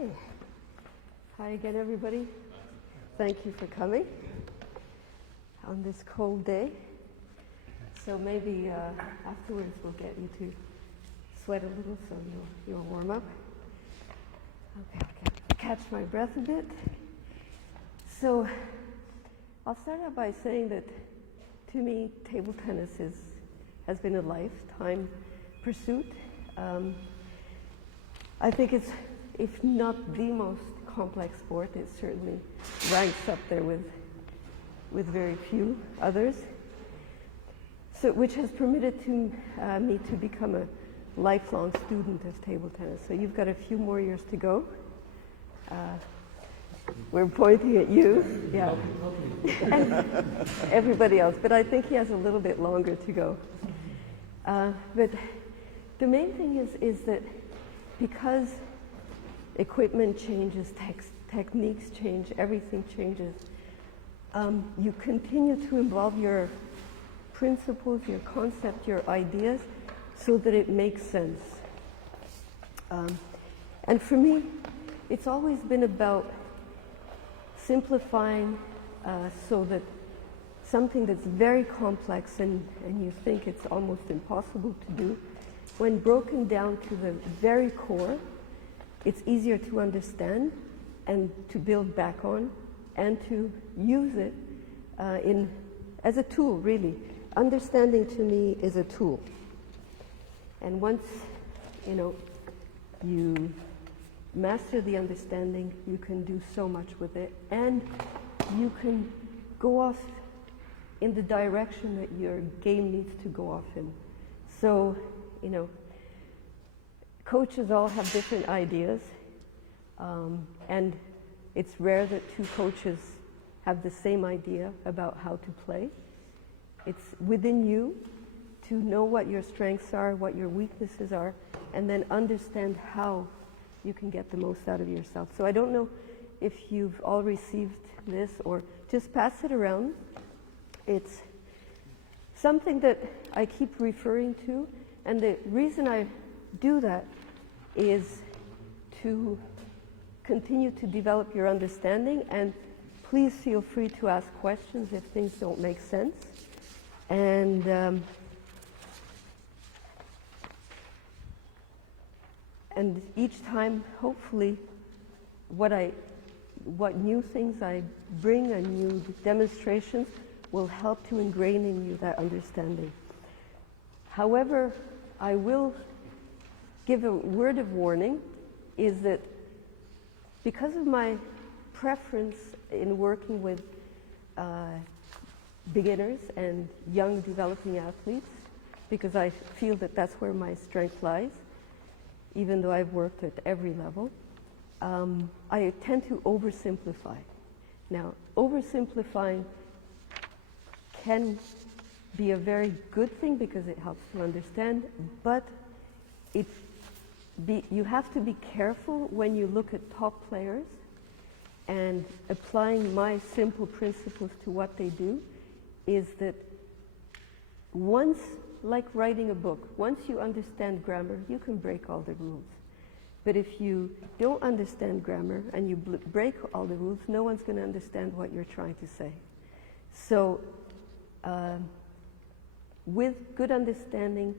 Hi. Hi again, everybody. Thank you for coming on this cold day. So maybe afterwards we'll get you to sweat a little so you'll warm up. Okay, I'll catch my breath a bit. So I'll start out by saying that to me, table tennis has been a lifetime pursuit. I think it's, if not the most complex sport, it certainly ranks up there with very few others. So, which has permitted to me to become a lifelong student of table tennis. So you've got a few more years to go. We're pointing at you, yeah, and everybody else. But I think he has a little bit longer to go. But the main thing is that because equipment changes, techniques change, everything changes, you continue to involve your principles, your concept, your ideas, so that it makes sense. And for me, it's always been about simplifying so that something that's very complex and you think it's almost impossible to do, when broken down to the very core, it's easier to understand and to build back on and to use it as a tool, really. Understanding to me is a tool. And once, you master the understanding, you can do so much with it, and you can go off in the direction that your game needs to go off in. So, coaches all have different ideas, and it's rare that two coaches have the same idea about how to play. It's within you to know what your strengths are, what your weaknesses are, and then understand how you can get the most out of yourself. So I don't know if you've all received this, or just pass it around. It's something that I keep referring to, and the reason I do that is to continue to develop your understanding, and please feel free to ask questions if things don't make sense. And each time, hopefully, what new things I bring and new demonstrations will help to ingrain in you that understanding. However, I will give a word of warning, is that because of my preference in working with beginners and young developing athletes, because I feel that that's where my strength lies, even though I've worked at every level, I tend to oversimplify. Now, oversimplifying can be a very good thing because it helps to understand, but you have to be careful when you look at top players, and applying my simple principles to what they do is that once, like writing a book, once you understand grammar, you can break all the rules. But if you don't understand grammar and you break all the rules, no one's going to understand what you're trying to say. So with good understanding,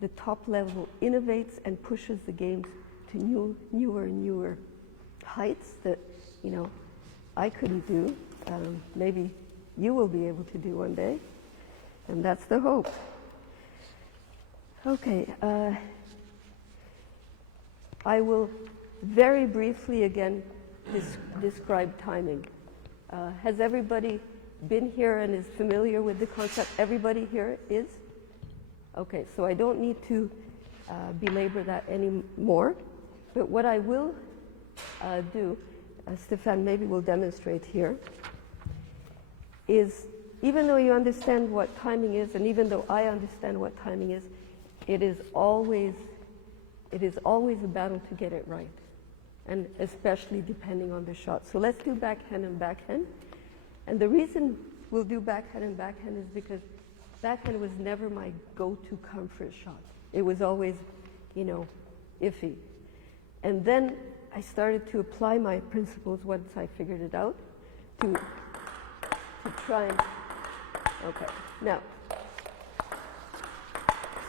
the top level innovates and pushes the games to newer and newer heights that, I couldn't do. Maybe you will be able to do one day, and that's the hope. Okay, I will very briefly again describe timing. Has everybody been here and is familiar with the concept? Everybody here is? Okay, so I don't need to belabor that anymore, but what I will do, Stefan maybe will demonstrate here, is even though you understand what timing is, and even though I understand what timing is, it is always a battle to get it right, and especially depending on the shot. So let's do backhand and backhand. And the reason we'll do backhand and backhand is because backhand was never my go-to comfort shot. It was always, iffy. And then I started to apply my principles once I figured it out to try and, okay, now,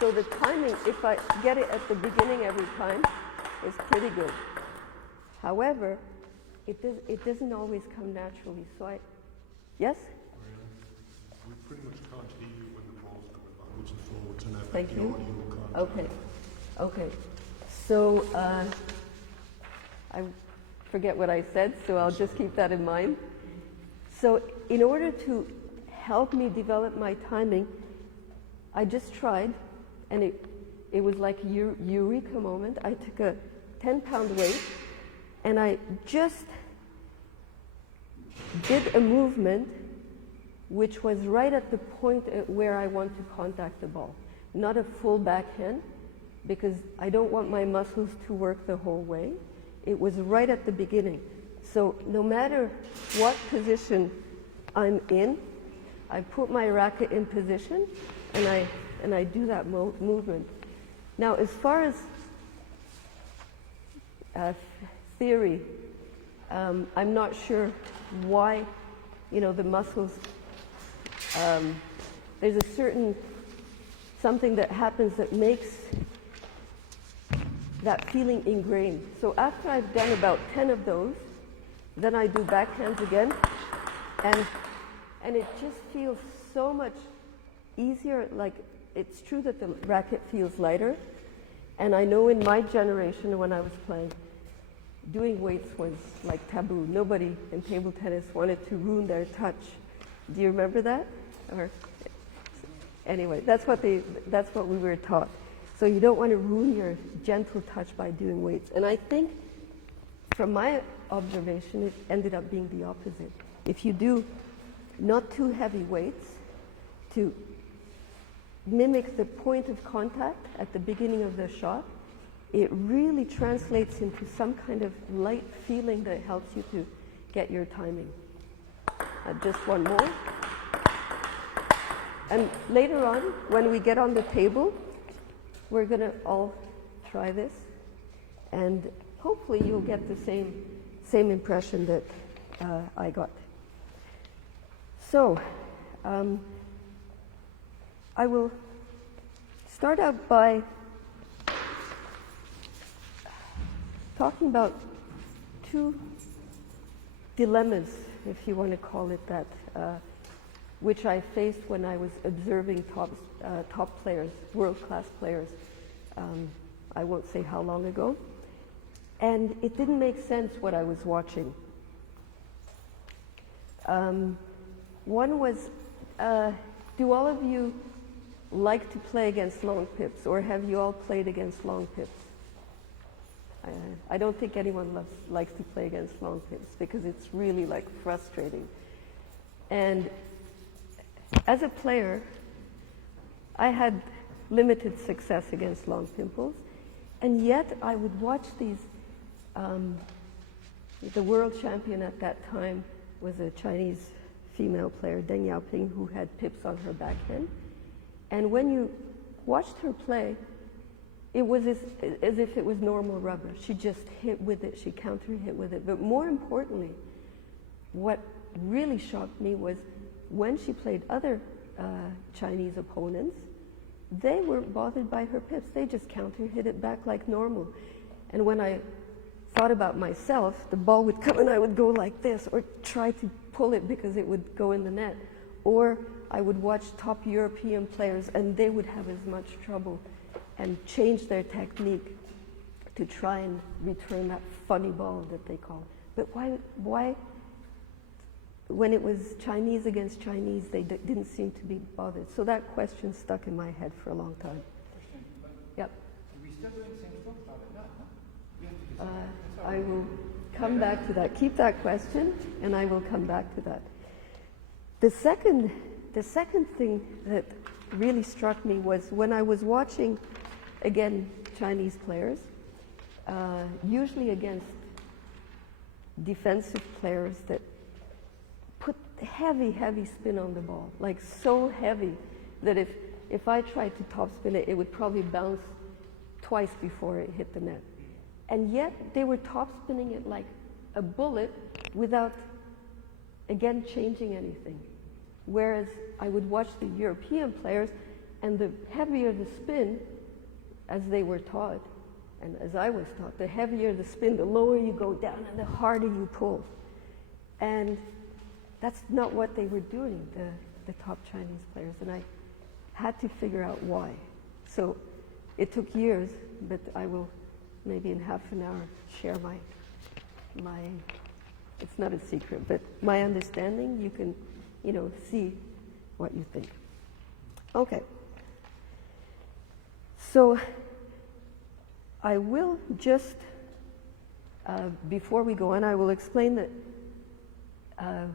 so the timing, if I get it at the beginning every time, is pretty good. However, it doesn't always come naturally, so yes? We pretty much can't hear you when the ball's going backwards and forwards, and Thank the you. audio can't. Okay. So I forget what I said, so I'll just keep that in mind. So in order to help me develop my timing, I just tried, and it was like a eureka moment. I took a 10-pound weight, and I just did a movement which was right at the point where I want to contact the ball. Not a full backhand, because I don't want my muscles to work the whole way. It was right at the beginning. So no matter what position I'm in, I put my racket in position, and I do that movement. Now, as far as theory, I'm not sure why, the muscles, there's a certain something that happens that makes that feeling ingrained. So after I've done about 10 of those, then I do backhands again, and it just feels so much easier. Like, it's true that the racket feels lighter, and I know in my generation when I was playing, doing weights was like taboo. Nobody in table tennis wanted to ruin their touch. Do you remember that? Or anyway, that's what we were taught. So you don't want to ruin your gentle touch by doing weights. And I think, from my observation, it ended up being the opposite. If you do not too heavy weights to mimic the point of contact at the beginning of the shot, it really translates into some kind of light feeling that helps you to get your timing. Just one more. And later on, when we get on the table, we're going to all try this, and hopefully you'll get the same impression that I got. So, I will start out by talking about two dilemmas, if you want to call it that, which I faced when I was observing top players, world-class players. I won't say how long ago. And it didn't make sense what I was watching. One was, do all of you like to play against long pips, or have you all played against long pips? I don't think anyone likes to play against long pips, because it's really like frustrating. And as a player, I had limited success against long pimples, and yet I would watch these. The world champion at that time was a Chinese female player, Deng Yaoping, who had pips on her backhand. And when you watched her play, it was as if it was normal rubber. She just hit with it, she counter hit with it. But more importantly, what really shocked me was when she played other Chinese opponents, they weren't bothered by her pips. They just counter hit it back like normal. And when I thought about myself, the ball would come and I would go like this, or try to pull it because it would go in the net. Or I would watch top European players and they would have as much trouble and change their technique to try and return that funny ball that they call. But why when it was Chinese against Chinese, they didn't seem to be bothered? So that question stuck in my head for a long time. Yep. Are we still doing the same stuff about it now? Huh? We have to decide. I will come back to that. Keep that question, and I will come back to that. The second thing that really struck me was when I was watching, again, Chinese players, usually against defensive players that put heavy spin on the ball, like so heavy that if I tried to topspin it, it would probably bounce twice before it hit the net. And yet they were top spinning it like a bullet without, again, changing anything. Whereas I would watch the European players, and the heavier the spin, as they were taught, and as I was taught, the heavier the spin, the lower you go down and the harder you pull. And that's not what they were doing, the top Chinese players, and I had to figure out why. So it took years, but I will maybe in half an hour share my it's not a secret, but my understanding. You can, see what you think. Okay. So I will just, before we go on, I will explain that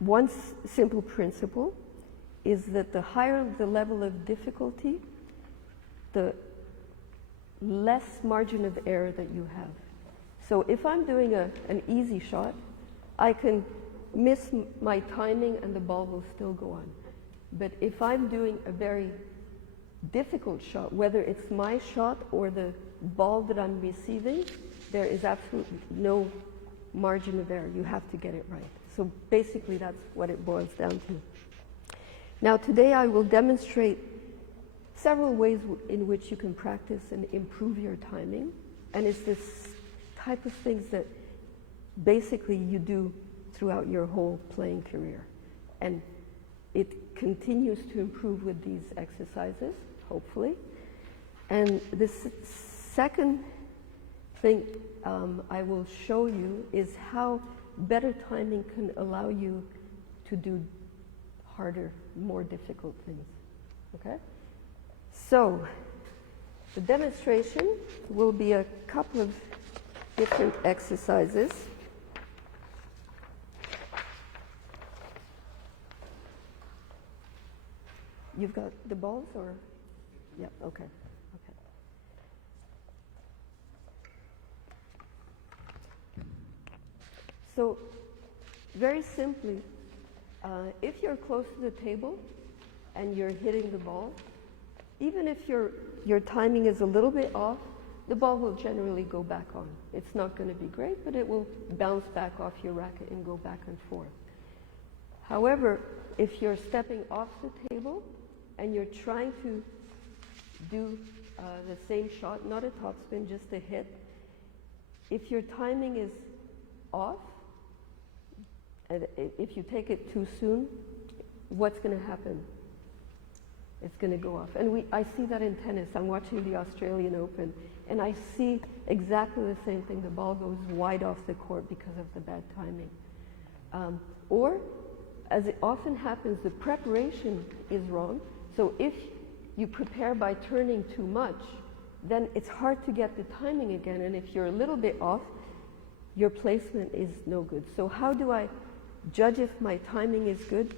one simple principle is that the higher the level of difficulty, the less margin of error that you have. So if I'm doing an easy shot, I can miss my timing and the ball will still go on. But if I'm doing a very difficult shot, whether it's my shot or the ball that I'm receiving, there is absolutely no margin of error. You have to get it right. So basically that's what it boils down to. Now today I will demonstrate several ways in which you can practice and improve your timing. And it's this type of things that basically you do throughout your whole playing career. And it continues to improve with these exercises, hopefully. And the second thing I will show you is how better timing can allow you to do harder, more difficult things. Okay? So, the demonstration will be a couple of different exercises. You've got the balls, or? Yeah, okay. Okay. So, very simply, if you're close to the table and you're hitting the ball, even if your timing is a little bit off, the ball will generally go back on. It's not going to be great, but it will bounce back off your racket and go back and forth. However, if you're stepping off the table and you're trying to do the same shot, not a topspin, just a hit, if your timing is off, and if you take it too soon, what's going to happen? It's going to go off. And I see that in tennis. I'm watching the Australian Open, and I see exactly the same thing. The ball goes wide off the court because of the bad timing. Or, as it often happens, the preparation is wrong. So if you prepare by turning too much, then it's hard to get the timing again. And if you're a little bit off, your placement is no good. So how do I judge if my timing is good?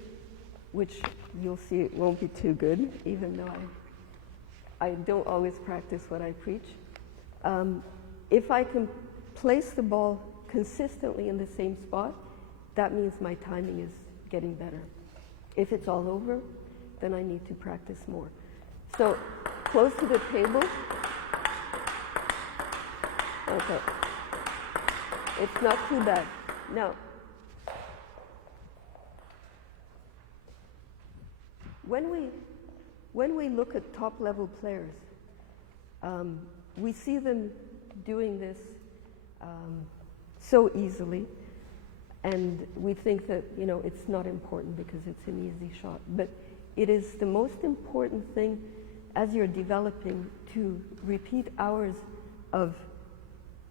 Which you'll see it won't be too good, even though I don't always practice what I preach. If I can place the ball consistently in the same spot, that means my timing is getting better. If it's all over, then I need to practice more. So, close to the table. Okay. It's not too bad. Now, when we look at top-level players, we see them doing this so easily, and we think that, it's not important because it's an easy shot. But it is the most important thing as you're developing to repeat hours of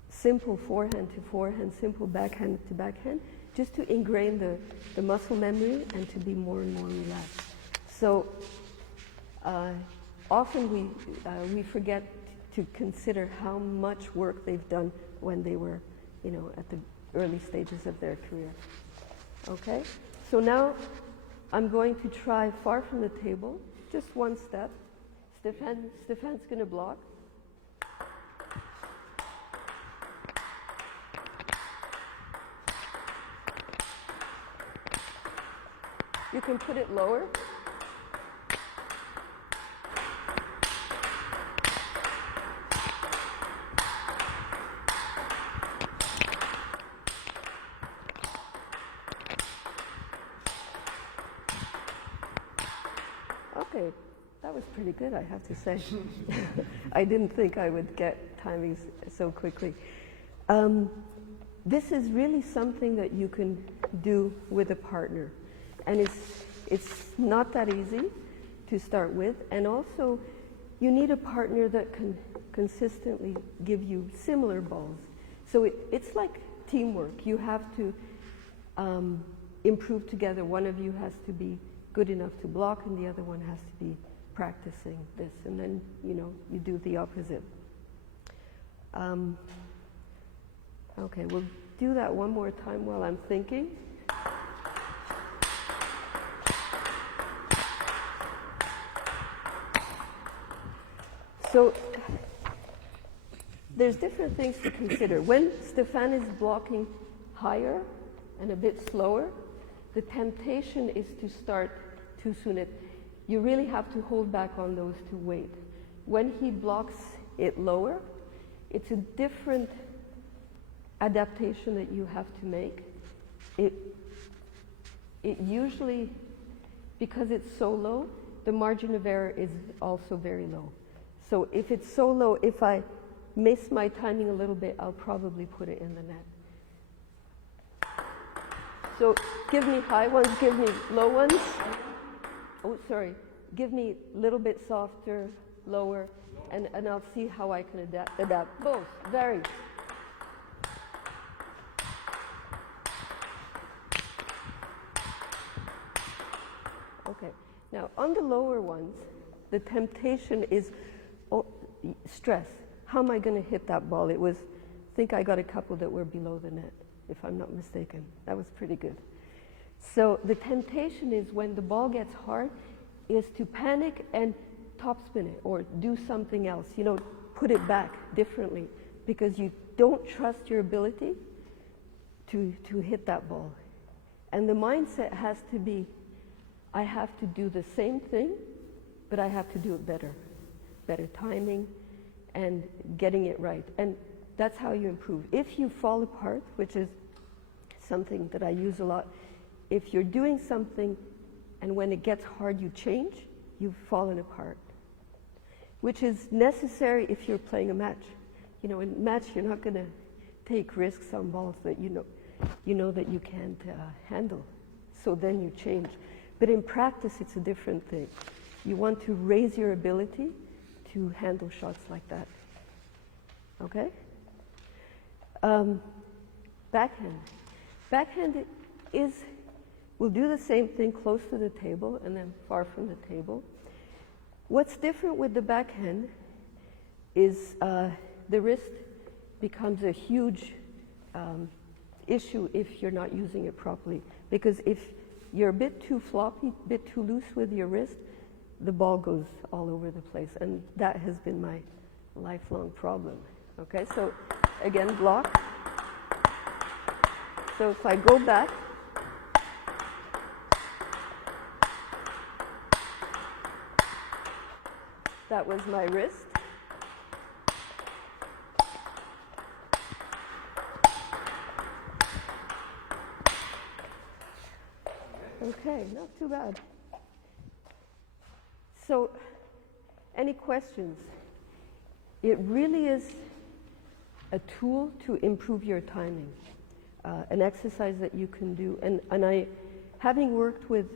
simple forehand to forehand, simple backhand to backhand, just to ingrain the muscle memory and to be more and more relaxed. So often we forget to consider how much work they've done when they were, at the early stages of their career. Okay? So now I'm going to try far from the table, just one step. Stefan's going to block. You can put it lower. Okay, that was pretty good, I have to say. I didn't think I would get timings so quickly. This is really something that you can do with a partner. And it's not that easy to start with. And also, you need a partner that can consistently give you similar balls. So it's like teamwork. You have to improve together. One of you has to be good enough to block, and the other one has to be practicing this. And then, you do the opposite. Okay, we'll do that one more time while I'm thinking. So there's different things to consider. When Stefan is blocking higher and a bit slower, the temptation is to start too soon. You really have to hold back on those to wait. When he blocks it lower, it's a different adaptation that you have to make. It usually, because it's so low, the margin of error is also very low. So if it's so low, if I miss my timing a little bit, I'll probably put it in the net. So give me high ones, give me low ones. Oh, sorry. Give me a little bit softer, lower, and I'll see how I can adapt. Both. Very. Okay. Now, on the lower ones, the temptation is stress. How am I going to hit that ball? I think I got a couple that were below the net, if I'm not mistaken. That was pretty good. So the temptation is when the ball gets hard, is to panic and topspin it or do something else. Put it back differently because you don't trust your ability to hit that ball. And the mindset has to be, I have to do the same thing, but I have to do it better. Better timing and getting it right. And that's how you improve. If you fall apart, which is something that I use a lot, if you're doing something and when it gets hard you change, you've fallen apart. Which is necessary if you're playing a match. In a match you're not going to take risks on balls that you know that you can't handle. So then you change. But in practice it's a different thing. You want to raise your ability to handle shots like that. Okay? Backhand. Backhand will do the same thing close to the table and then far from the table. What's different with the backhand is the wrist becomes a huge issue if you're not using it properly. Because if you're a bit too floppy, a bit too loose with your wrist, the ball goes all over the place. And that has been my lifelong problem. Okay, so again, block. So if I go back, that was my wrist. Okay, not too bad. So, any questions? It really is a tool to improve your timing, an exercise that you can do. And I, having worked with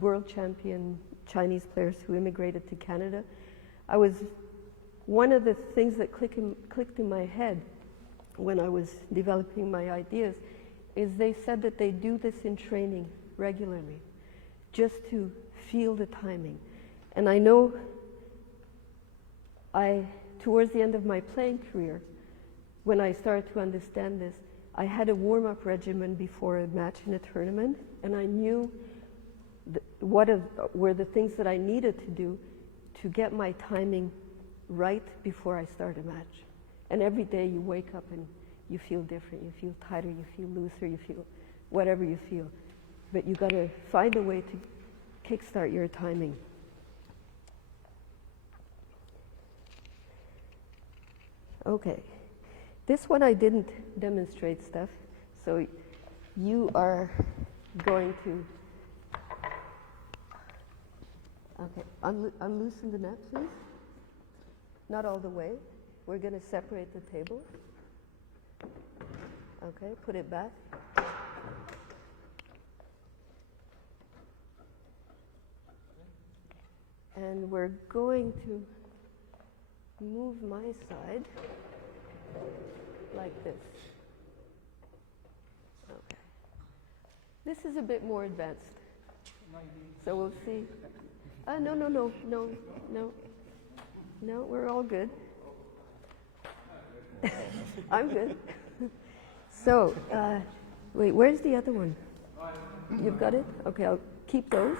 world champion Chinese players who immigrated to Canada, one of the things that clicked in my head when I was developing my ideas is they said that they do this in training regularly, just to feel the timing. And I know towards the end of my playing career, when I started to understand this, I had a warm-up regimen before a match in a tournament, and I knew what were the things that I needed to do to get my timing right before I start a match. And every day you wake up and you feel different. You feel tighter, you feel looser, you feel whatever you feel. But you got to find a way to kickstart your timing. Okay. This one I didn't demonstrate stuff, so you are going to Okay, unloosen the net, please. Not all the way. We're going to separate the table. Okay, put it back. And we're going to move my side like this. Okay. This is a bit more advanced. So we'll see. No, we're all good. I'm good. So, wait, where's the other one? You've got it? Okay, I'll keep those.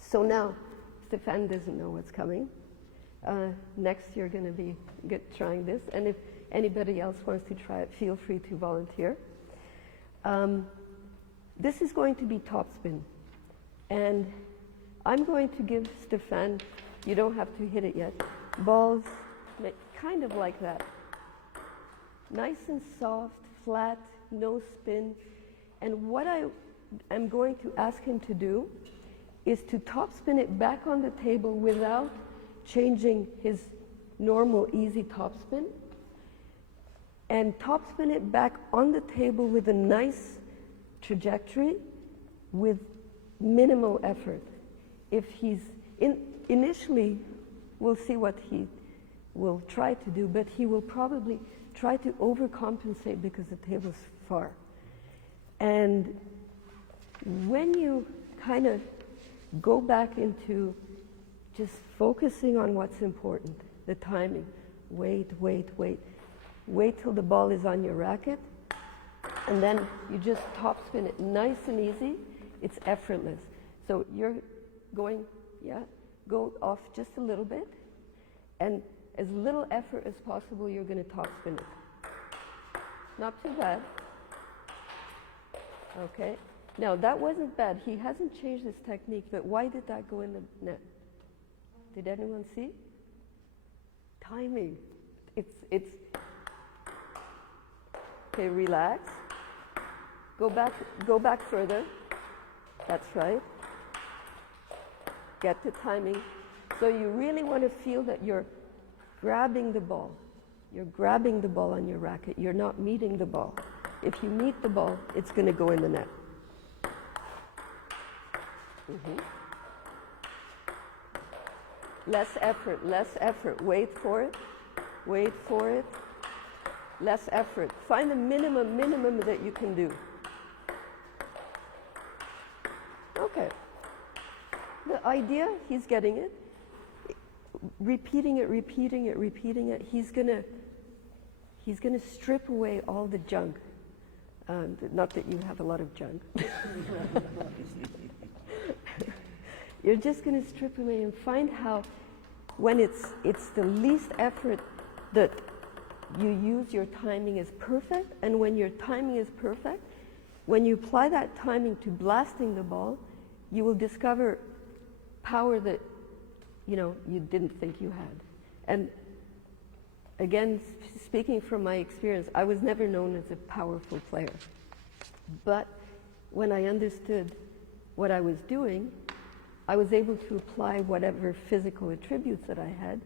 So now, Stefan doesn't know what's coming. Next, you're going to be trying this. And if anybody else wants to try it, feel free to volunteer. This is going to be topspin. And I'm going to give Stefan, you don't have to hit it yet, balls kind of like that. Nice and soft, flat, no spin. And what I am going to ask him to do is to topspin it back on the table without changing his normal easy topspin, and topspin it back on the table with a nice trajectory with minimal effort. If he's initially, we'll see what he will try to do, but he will probably try to overcompensate because the table's far. And when you kind of go back into just focusing on what's important, the timing, wait till the ball is on your racket, and then you just topspin it nice and easy. It's effortless. So you're going, go off just a little bit, and as little effort as possible, you're going to topspin it. Not too bad. Okay. Now that wasn't bad. He hasn't changed his technique, but why did that go in the net? Did anyone see? Timing. It's. Okay, relax. Go back further. That's right. Get the timing. So you really want to feel that you're grabbing the ball. You're grabbing the ball on your racket. You're not meeting the ball. If you meet the ball, it's going to go in the net. Less effort. Wait for it. Less effort. Find the minimum that you can do. Okay. The idea, he's getting it. Repeating it. He's gonna strip away all the junk. Not that you have a lot of junk. You're just going to strip away and find how, when it's the least effort, that you use your timing is perfect, and when your timing is perfect, when you apply that timing to blasting the ball, you will discover power that you didn't think you had. And again, speaking from my experience, I was never known as a powerful player. But when I understood what I was doing, I was able to apply whatever physical attributes that I had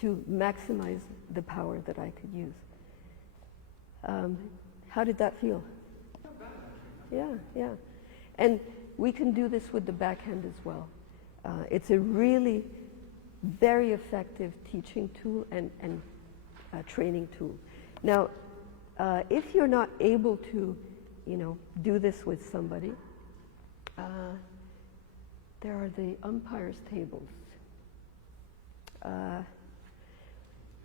to maximize the power that I could use. How did that feel? Yeah. And we can do this with the backhand as well. It's a really very effective teaching tool and training tool. Now, if you're not able to, do this with somebody, there are the umpires' tables,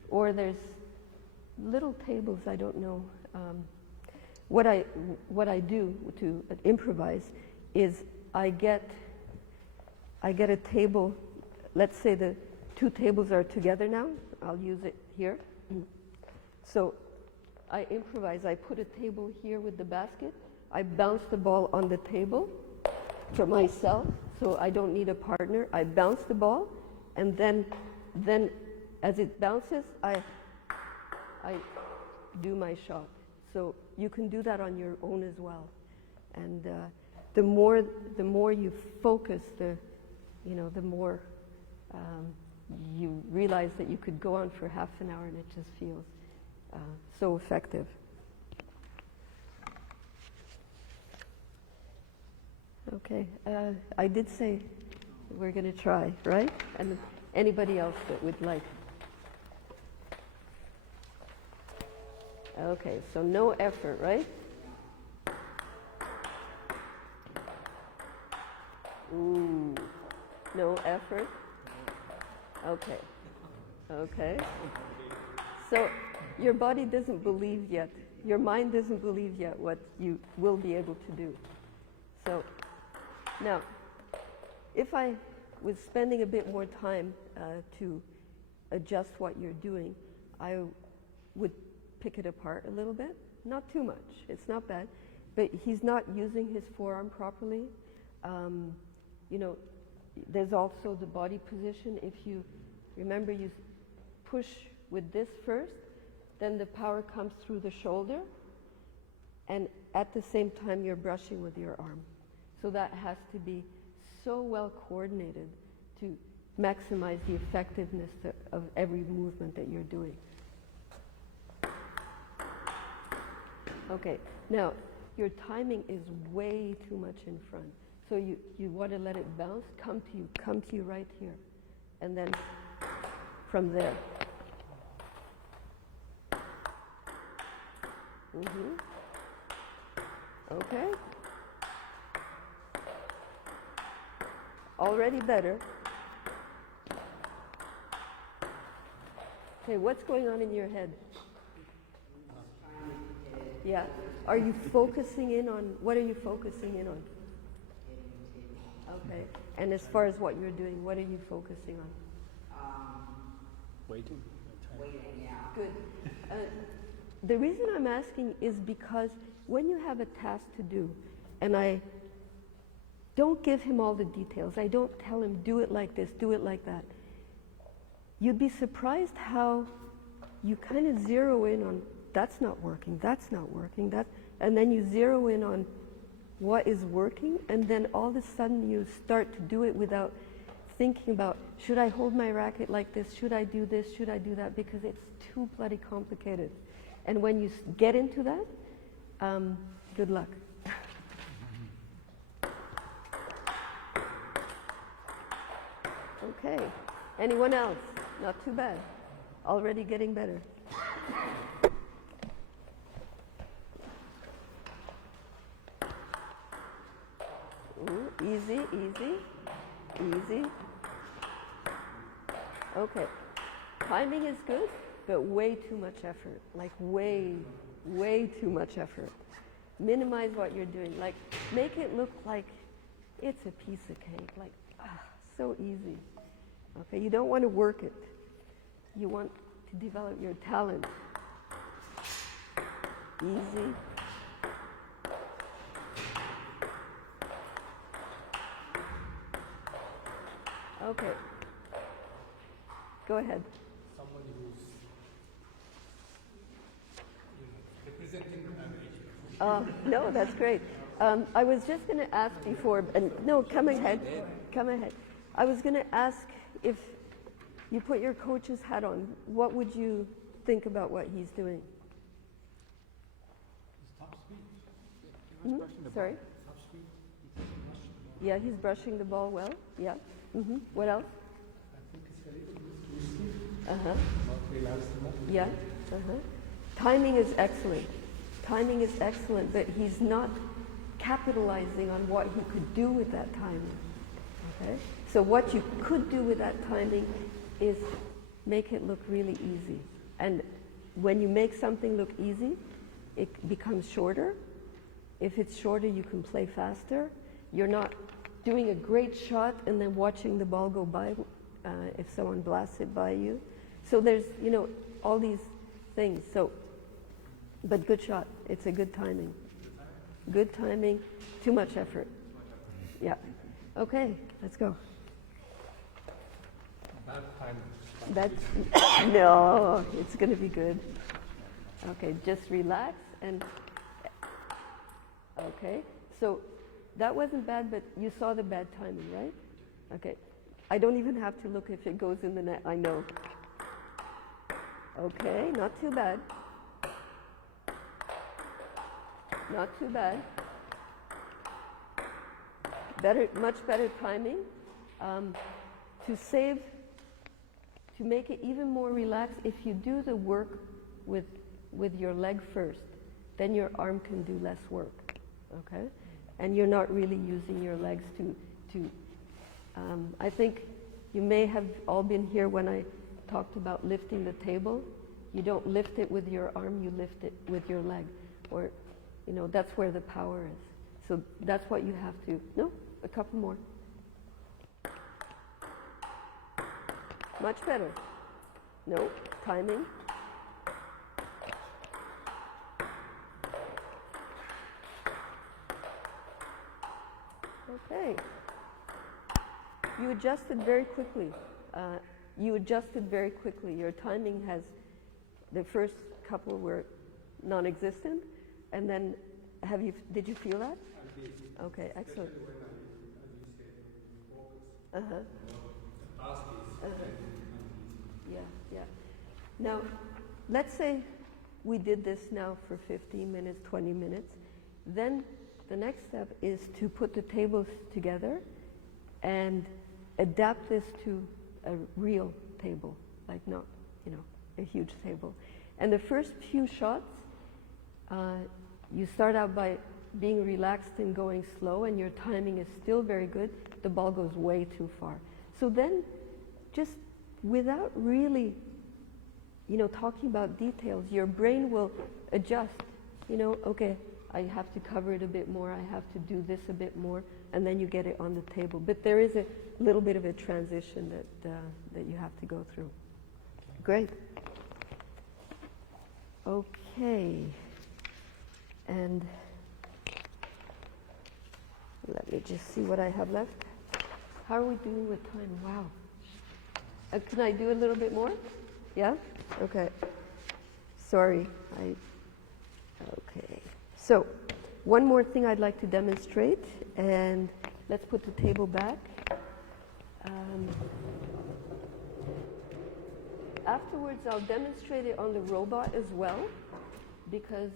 or there's little tables. I don't know. What I do to improvise is I get a table. Let's say the two tables are together now. I'll use it here. So I improvise. I put a table here with the basket. I bounce the ball on the table for myself, so I don't need a partner. I bounce the ball, and then as it bounces, I do my shot. So you can do that on your own as well. And the more you focus the more you realize that you could go on for half an hour and it just feels so effective. Okay, I did say we're going to try, right? And anybody else that would like? Okay, so no effort, right? Ooh, no effort? Okay, okay. So your body doesn't believe yet, your mind doesn't believe yet what you will be able to do. So now, if I was spending a bit more time to adjust what you're doing, I would pick it apart a little bit. Not too much, it's not bad. But he's not using his forearm properly. There's also the body position. If you remember, you push with this first, then the power comes through the shoulder, and at the same time you're brushing with your arm. So that has to be so well coordinated to maximize the effectiveness of every movement that you're doing. Okay, now your timing is way too much in front. So you want to let it bounce, come to you right here. And then from there. Okay. Already better. Okay, what's going on in your head? Yeah. Are you focusing in on, what are you focusing in on? Okay. And as far as what you're doing, what are you focusing on? Waiting. Waiting, yeah. Good. The reason I'm asking is because when you have a task to do, and I don't give him all the details, I don't tell him do it like this, do it like that, you'd be surprised how you kind of zero in on that's not working, and then you zero in on what is working, and then all of a sudden you start to do it without thinking about, should I hold my racket like this, should I do this, should I do that, because it's too bloody complicated. And when you get into that, good luck. Okay, anyone else? Not too bad. Already getting better. Ooh, easy, easy, easy. Okay, timing is good, but way too much effort. Like way too much effort. Minimize what you're doing. Like, make it look like it's a piece of cake. Like, so easy. Okay, you don't want to work it. You want to develop your talent. Easy. Okay. Go ahead. Someone who's representing the nation. No, that's great. I was just going to ask before, and no, come ahead. I was going to ask if you put your coach's hat on, what would you think about what he's doing? Top speed. Sorry? Top speed. Yeah, he's brushing the ball well. Yeah. What else? I think it's a little bit twisty. Uh-huh. Not relaxing up. Yeah. Uh-huh. Timing is excellent. Timing is excellent, but he's not capitalizing on what he could do with that timing. Okay? So what you could do with that timing is make it look really easy. And when you make something look easy, it becomes shorter. If it's shorter, you can play faster. You're not doing a great shot and then watching the ball go by if someone blasts it by you. So there's, all these things. So, but good shot. It's a good timing. Good timing, too much effort. Yeah. Okay, let's go. Bad time. That's, no, it's going to be good. Okay, just relax and, okay. So that wasn't bad, but you saw the bad timing, right? Okay, I don't even have to look if it goes in the net, I know. Okay, not too bad. Not too bad. Better, much better timing. To make it even more relaxed, if you do the work with your leg first, then your arm can do less work, okay? And you're not really using your legs I think you may have all been here when I talked about lifting the table. You don't lift it with your arm, you lift it with your leg. Or, that's where the power is. So that's what you have to, no, a couple more. Much better. No, timing. Okay. You adjusted very quickly. Your timing the first couple were non-existent, and then did you feel that? I did. Okay, excellent. Especially when as you said, focus. Uh-huh. The task is Yeah. Now, let's say we did this now for 15 minutes, 20 minutes. Then the next step is to put the tables together and adapt this to a real table, like not, a huge table. And the first few shots, you start out by being relaxed and going slow, and your timing is still very good. The ball goes way too far. So then, just without really, talking about details, your brain will adjust. Okay, I have to cover it a bit more, I have to do this a bit more, and then you get it on the table. But there is a little bit of a transition that you have to go through. Great. Okay. And let me just see what I have left. How are we doing with time? Wow. Can I do a little bit more? Yeah? Okay. Sorry. Okay. So, one more thing I'd like to demonstrate, and let's put the table back. Afterwards, I'll demonstrate it on the robot as well, because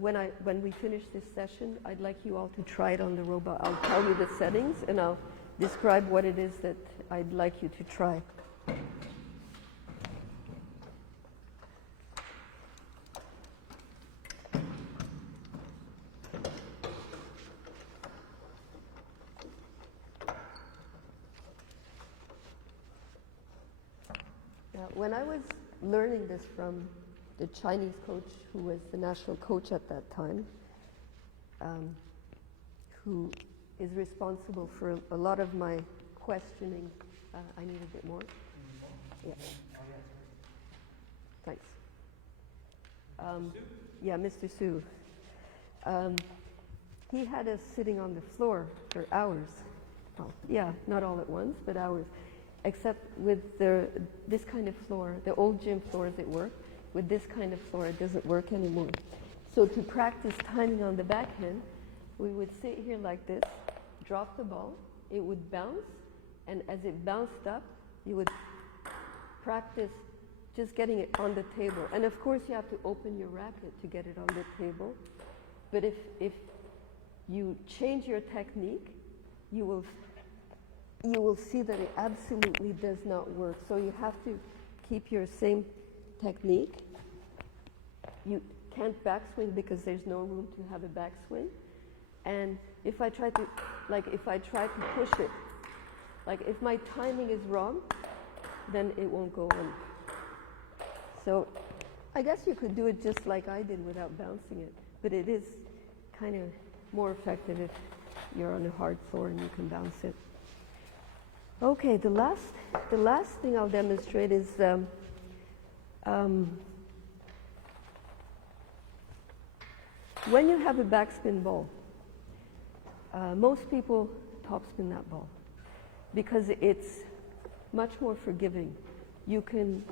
when we finish this session, I'd like you all to try it on the robot. I'll tell you the settings, and I'll describe what it is that I'd like you to try. When I was learning this from the Chinese coach, who was the national coach at that time, who is responsible for a lot of my questioning. I need a bit more. Yeah. Thanks. Yeah, Mr. Su. He had us sitting on the floor for hours. Well, yeah, not all at once, but hours. Except with this kind of floor, the old gym floors it worked. With this kind of floor, it doesn't work anymore. So to practice timing on the backhand, we would sit here like this, drop the ball, it would bounce, and as it bounced up, you would practice just getting it on the table. And of course, you have to open your racket to get it on the table. But if you change your technique, you will see that it absolutely does not work. So you have to keep your same technique. You can't backswing because there's no room to have a backswing. And if I try to push it, like if my timing is wrong, then it won't go on. So I guess you could do it just like I did without bouncing it, but it is kind of more effective if you're on a hard floor and you can bounce it. Okay, the last thing I'll demonstrate is when you have a backspin ball, most people topspin that ball because it's much more forgiving. You can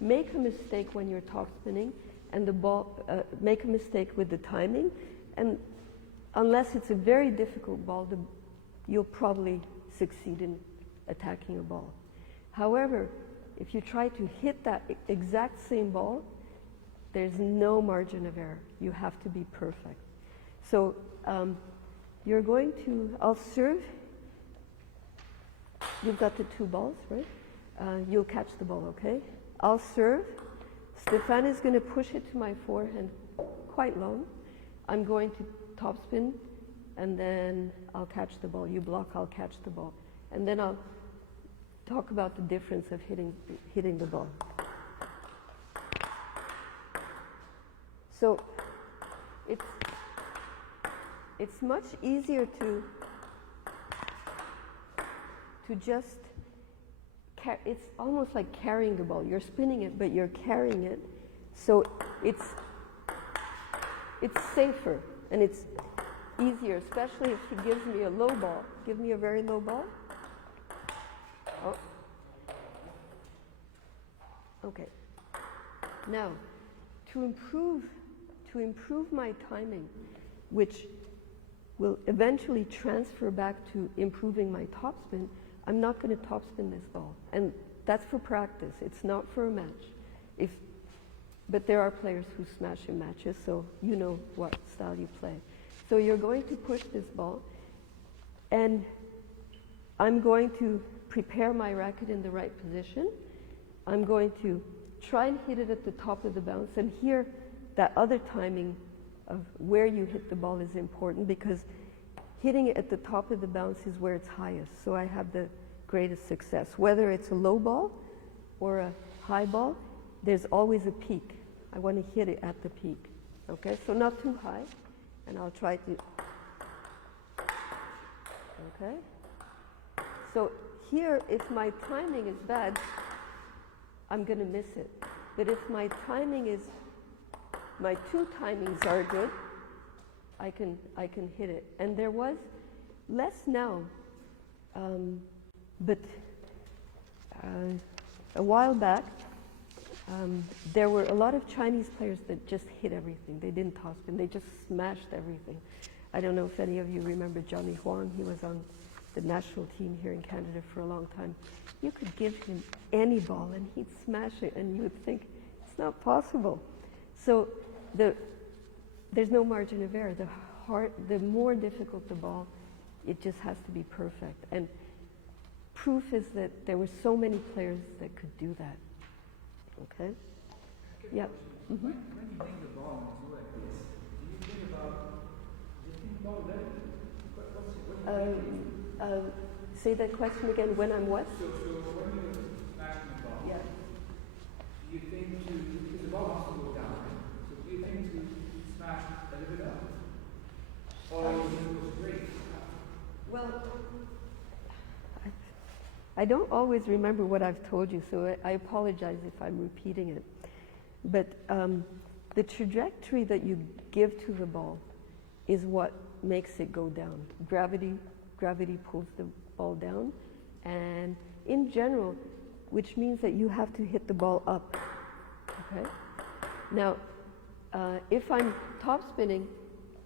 make a mistake when you're topspinning, and the ball make a mistake with the timing, and unless it's a very difficult ball, you'll probably succeed in attacking a ball. However, if you try to hit that exact same ball, there's no margin of error. You have to be perfect. So you're going to, I'll serve. You've got the 2 balls, right? You'll catch the ball, okay? I'll serve. Stéphane is going to push it to my forehand quite long. I'm going to topspin, and then I'll catch the ball. You block, I'll catch the ball. And then I'll talk about the difference of hitting the ball. So it's much easier to just, it's almost like carrying the ball. You're spinning it, but you're carrying it. So it's safer and it's easier, especially if he gives me a low ball. Give me a very low ball. Oh. Okay. Now, to improve my timing, which will eventually transfer back to improving my topspin, I'm not going to topspin this ball. And that's for practice. It's not for a match. But there are players who smash in matches, so you know what style you play. So you're going to push this ball, and I'm going to prepare my racket in the right position. I'm going to try and hit it at the top of the bounce, and here that other timing of where you hit the ball is important, because hitting it at the top of the bounce is where it's highest, so I have the greatest success. Whether it's a low ball or a high ball, there's always a peak. I want to hit it at the peak. Okay, so not too high, and I'll try to. Okay, so here, if my timing is bad, I'm going to miss it. But if my timing is, my 2 timings are good, I can hit it. And there was less now, but a while back, there were a lot of Chinese players that just hit everything. They didn't topspin, they just smashed everything. I don't know if any of you remember Johnny Huang. He was on the national team here in Canada for a long time. You could give him any ball and he'd smash it, and you would think it's not possible. So there's no margin of error. The more difficult the ball, it just has to be perfect. And proof is that there were so many players that could do that. Okay? Yeah. Mm-hmm. When you bring the ball and do like this, do you think about lifting the ball ready? Say that question again. When I'm what? So when you're smashing the ball, yeah. Do you think because the ball wants to go down, right? So do you think to smash a little bit up? Or you just go straight? Well, I don't always remember what I've told you, so I apologize if I'm repeating it. But the trajectory that you give to the ball is what makes it go down. Gravity pulls the ball down, and in general, which means that you have to hit the ball up. Okay? Now, if I'm top spinning,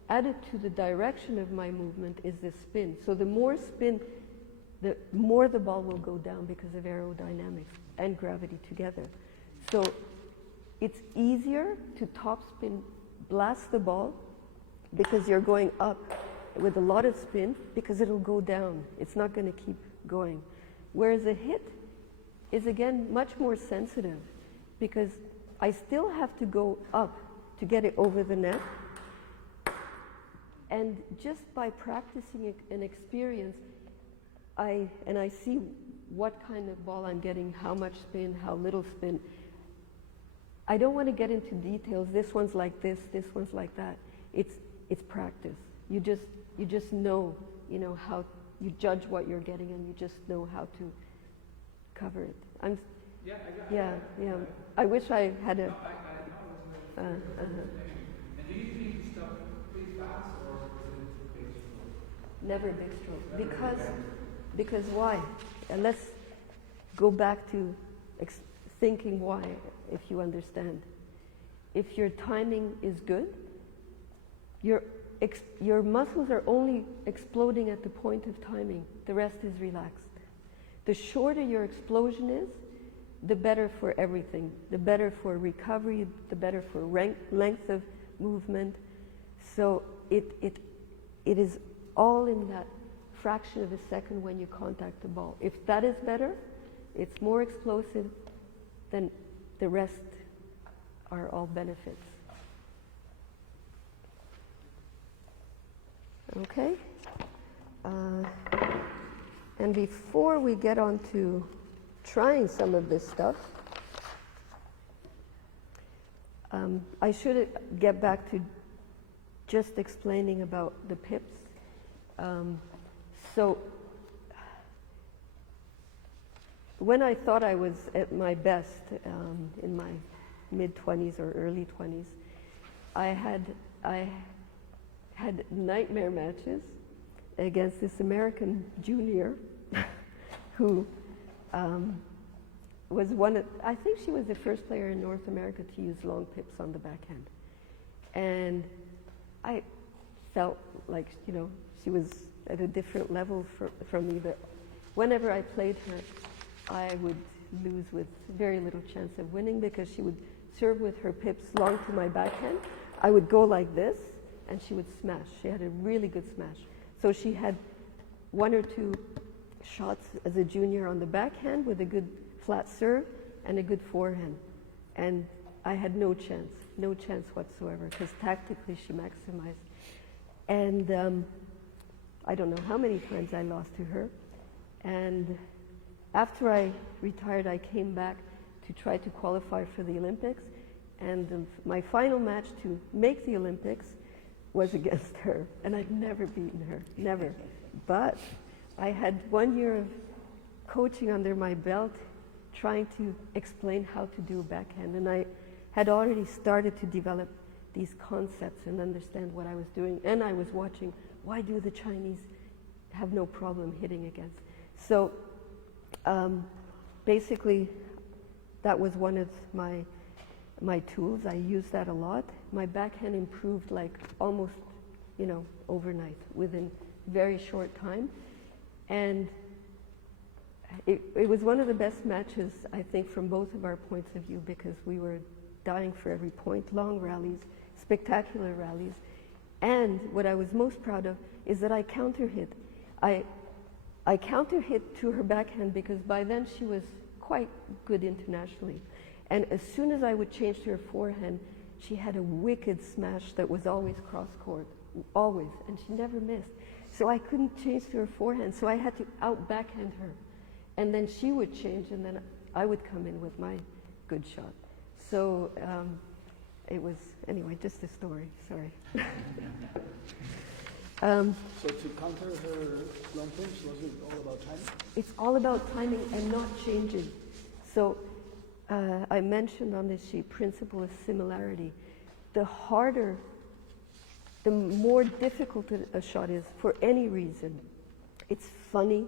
added to the direction of my movement is the spin. So the more spin, the more the ball will go down because of aerodynamics and gravity together. So it's easier to topspin, blast the ball, because you're going up with a lot of spin, because it'll go down. It's not going to keep going. Whereas a hit is, again, much more sensitive, because I still have to go up to get it over the net. And just by practicing an experience, I see what kind of ball I'm getting, how much spin, how little spin. I don't want to get into details. This one's like this one's like that. It's practice. You just know, how you judge what you're getting, and you just know how to cover it. I wish I had a. And do you think stuff pretty fast, or is it big stroke? Never big stroke. Because why? And let's go back to thinking why, if you understand. If your timing is good, your muscles are only exploding at the point of timing. The rest is relaxed. The shorter your explosion is, the better for everything. The better for recovery, the better for length of movement. So it is all in that fraction of a second when you contact the ball. If that is better, it's more explosive, then the rest are all benefits. Okay? And before we get on to trying some of this stuff, I should get back to just explaining about the pips. So when I thought I was at my best in my mid-20s or early 20s, I had nightmare matches against this American junior who was I think she was the first player in North America to use long pips on the backhand. And I felt like, she was at a different level from me, but whenever I played her, I would lose with very little chance of winning because she would serve with her pips long to my backhand. I would go like this, and she would smash. She had a really good smash. So she had one or two shots as a junior on the backhand with a good flat serve and a good forehand. And I had no chance whatsoever, because tactically she maximized. And I don't know how many times I lost to her. And after I retired, I came back to try to qualify for the Olympics. And my final match to make the Olympics was against her. And I'd never beaten her, never. But I had 1 year of coaching under my belt, trying to explain how to do a backhand. And I had already started to develop these concepts and understand what I was doing. And I was watching, why do the Chinese have no problem hitting against? So basically, that was one of my tools. I used that a lot. My backhand improved like almost, overnight, within very short time. And it was one of the best matches, I think, from both of our points of view, because we were dying for every point, long rallies, spectacular rallies. And what I was most proud of is that I counter-hit. I counter-hit to her backhand because by then she was quite good internationally. And as soon as I would change to her forehand, she had a wicked smash that was always cross-court, always, and she never missed. So I couldn't change to her forehand, so I had to out-backhand her. And then she would change, and then I would come in with my good shot. So it was, anyway, just a story, sorry. So to counter her long pips, was it all about timing? It's all about timing and not changing. So I mentioned on this sheet principle of similarity. The harder, the more difficult a shot is for any reason. It's funny,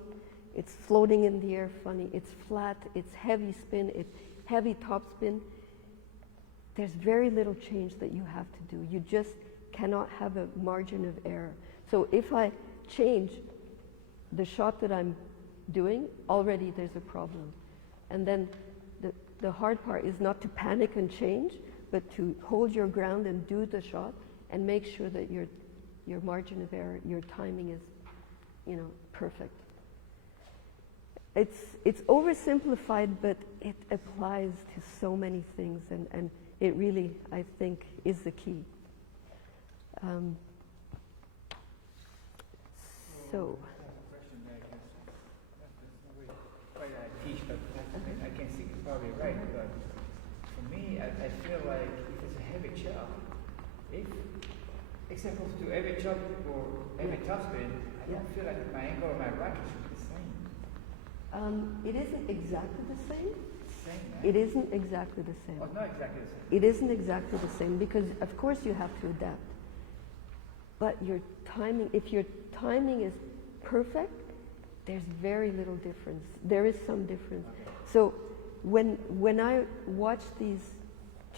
it's floating in the air funny, it's flat, it's heavy spin, it's heavy topspin. There's very little change that you have to do. You just cannot have a margin of error. So if I change the shot that I'm doing, already there's a problem. And then the hard part is not to panic and change, but to hold your ground and do the shot and make sure that your margin of error, your timing is, perfect. It's oversimplified, but it applies to so many things, and it really, I think, is the key. So. I have a question there, I guess. That's not really quite I teach, but I can see it's probably right. But for me, I feel like if it's a heavy chop, except for to every chop or every topspin, I don't feel like my angle of my racket should be the same. It isn't exactly the same. Same, right? It isn't exactly the same. Oh, not exactly the same. It isn't exactly the same because, of course, you have to adapt. But your timing, if your timing is perfect, there's very little difference. There is some difference. Okay. So when I watch these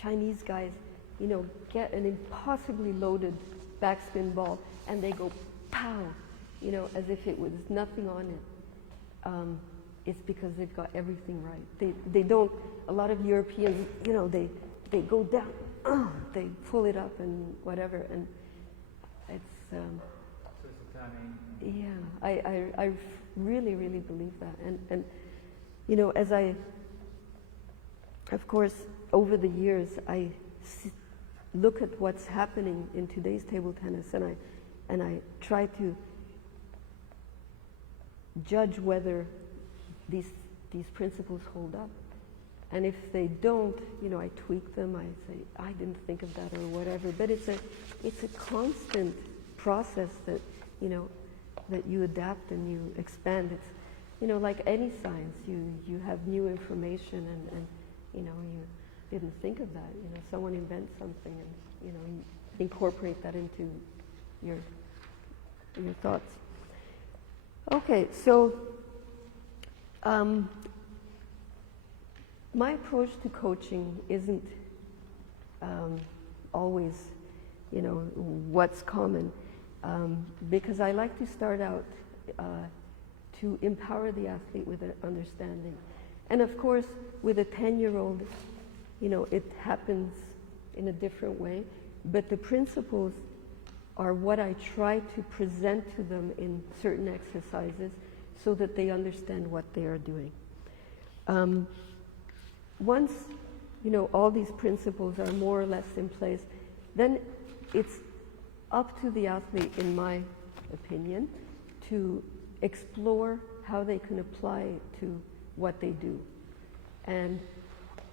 Chinese guys, get an impossibly loaded backspin ball, and they go pow, you know, as if it was nothing on it. It's because they've got everything right. They don't, a lot of Europeans, you know, they go down, they pull it up and whatever, and it's, So it's the timing. yeah, I really, really believe that. And you know, as of course, over the years, I look at what's happening in today's table tennis, and I try to judge whether these principles hold up. And if they don't, you know, I tweak them. I say, I didn't think of that or whatever. But it's a constant process that, you know, that you adapt and you expand. It's, you know, like any science, you have new information and you know, you didn't think of that. You know, someone invents something and, you know, you incorporate that into your thoughts. Okay, so my approach to coaching isn't always, you know, what's common, because I like to start out to empower the athlete with an understanding. And of course, with a 10-year-old, you know, it happens in a different way, but the principles are what I try to present to them in certain exercises so that they understand what they are doing. Once, you know, all these principles are more or less in place, then it's up to the athlete, in my opinion, to explore how they can apply it to what they do. And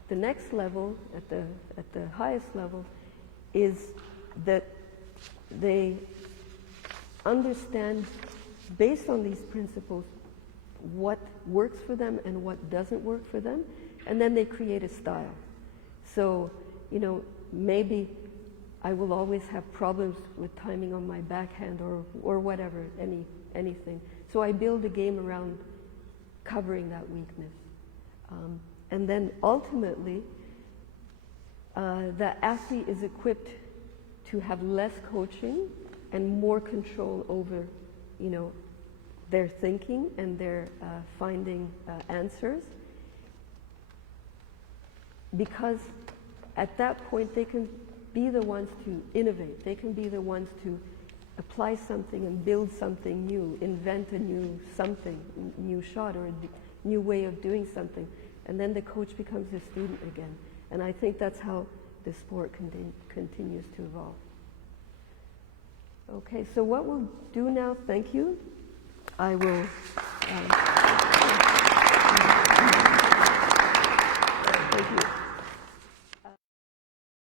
the next level, at the highest level, is that they understand, based on these principles, what works for them and what doesn't work for them, and then they create a style. So, you know, maybe I will always have problems with timing on my backhand or whatever, anything. So I build a game around covering that weakness. And then ultimately, the athlete is equipped to have less coaching and more control over, you know, their thinking and their finding answers. Because at that point they can be the ones to innovate. They can be the ones to apply something and build something new, invent a new something, new shot or a new way of doing something. And then the coach becomes a student again. And I think that's how the sport continues to evolve. Okay, so what we'll do now, thank you. I will...